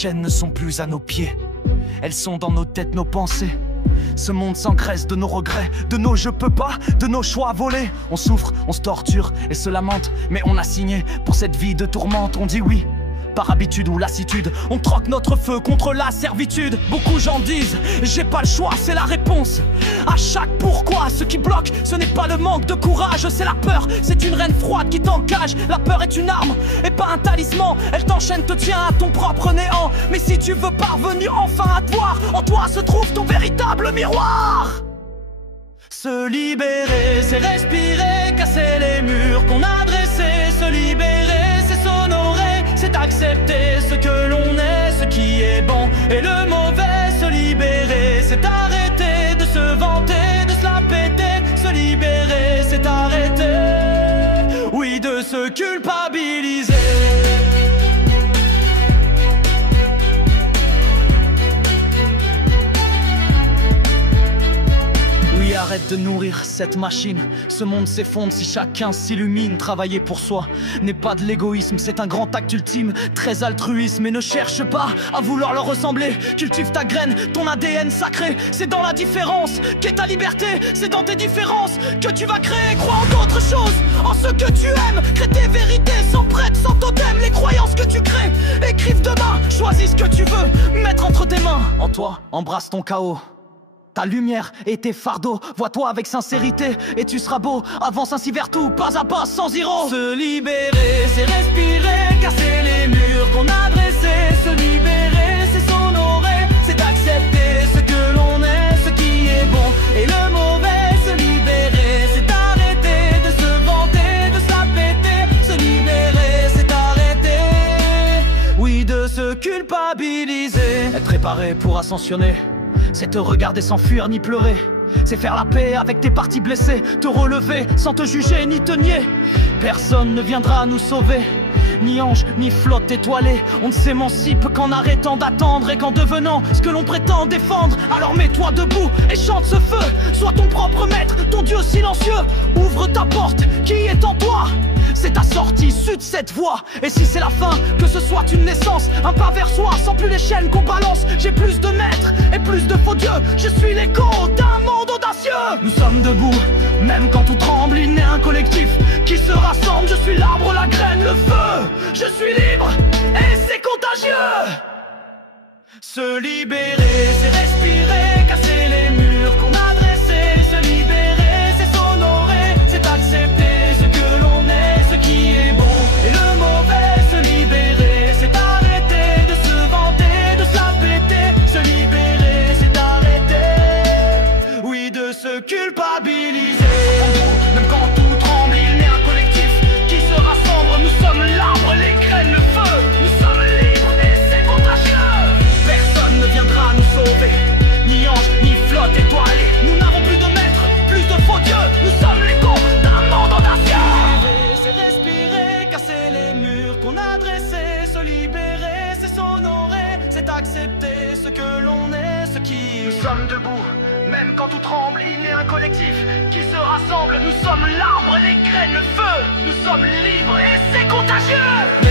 chaînes ne sont plus à nos pieds. Elles sont dans nos têtes, nos pensées. Ce monde s'engraisse de nos regrets, de nos je peux pas, de nos choix volés. On souffre, on se torture et se lamente, mais on a signé pour cette vie de tourmente. On dit oui, par habitude ou lassitude. On troque notre feu contre la servitude. Beaucoup gens disent, j'ai pas le choix, c'est la réponse à chaque pourquoi. Ce qui bloque, ce n'est pas le manque de courage, c'est la peur, c'est une reine froide qui t'encage. La peur est une arme et pas un talisman. Elle t'enchaîne, te tient à ton propre néant. Mais si tu veux parvenir enfin à te voir, en toi se trouve ton véritable miroir. Se libérer, c'est respirer, casser les murs qu'on a dressés. Se libérer, c'est s'honorer, c'est accepter ce que l'on est, ce qui est bon et le mauvais. Se libérer, c'est arrêter de se vanter, de se la péter. Se libérer, c'est arrêter, oui, de se culpabiliser. Arrête de nourrir cette machine. Ce monde s'effondre si chacun s'illumine. Travailler pour soi n'est pas de l'égoïsme, c'est un grand acte ultime, très altruisme. Et ne cherche pas à vouloir leur ressembler. Cultive ta graine, ton ADN sacré. C'est dans la différence qu'est ta liberté. C'est dans tes différences que tu vas créer. Crois en d'autres choses, en ce que tu aimes. Crée tes vérités sans prêtre, sans totem. Les croyances que tu crées, écrive demain. Choisis ce que tu veux mettre entre tes mains. En toi, embrasse ton chaos, ta lumière et tes fardeaux. Vois-toi avec sincérité et tu seras beau. Avance ainsi vers tout, pas à pas, sans zéro. Se libérer, c'est respirer, casser les murs qu'on a dressés. Se libérer, c'est s'honorer, c'est accepter ce que l'on est, ce qui est bon et le mauvais. Se libérer, c'est arrêter de se vanter, de se la péter. Se libérer, c'est arrêter, oui, de se culpabiliser. Être préparé pour ascensionner, c'est te regarder sans fuir ni pleurer. C'est faire la paix avec tes parties blessées. Te relever sans te juger ni te nier. Personne ne viendra nous sauver, ni ange, ni flotte étoilée. On ne s'émancipe qu'en arrêtant d'attendre et qu'en devenant ce que l'on prétend défendre. Alors mets-toi debout et chante ce feu. Sois ton propre maître, ton Dieu silencieux. Ouvre ta porte qui est en toi. C'est ta sortie issue de cette voie. Et si c'est la fin, que ce soit une naissance, un pas vers soi, sans plus les chaînes qu'on balance. J'ai plus de maîtres et plus de faux dieux. Je suis l'écho d'un monde audacieux. Nous sommes debout, même quand tout tremble. Il naît un collectif qui se rassemble. Je suis l'arbre, la graine, le feu. Je suis libre et c'est contagieux. Se libérer, c'est respirer, casser les murs qu'on a dressés. Se libérer, c'est s'honorer, c'est accepter ce que l'on est, ce qui est bon et le mauvais. Se libérer, c'est arrêter de se vanter, de se la péter. Se libérer, c'est arrêter, oui, de se culpabiliser. Même quand tout tremble, il naît un collectif qui se rassemble. Nous sommes l'arbre, les graines, le feu. Nous sommes libres et c'est contagieux. Personne ne viendra nous sauver, ni ange, ni flotte étoilée. Nous n'avons plus de maîtres, plus de faux dieux. Nous sommes l'écho d'un monde audacieux. C'est respirer, casser les murs qu'on a dressés. Se libérer, c'est s'honorer, c'est accepter ce que l'on est, ce qui... Nous sommes debout, même quand tout tremble. Il naît un collectif qui se rassemble. Nous sommes l'arbre, les graines, le feu. Nous sommes libres et c'est contagieux.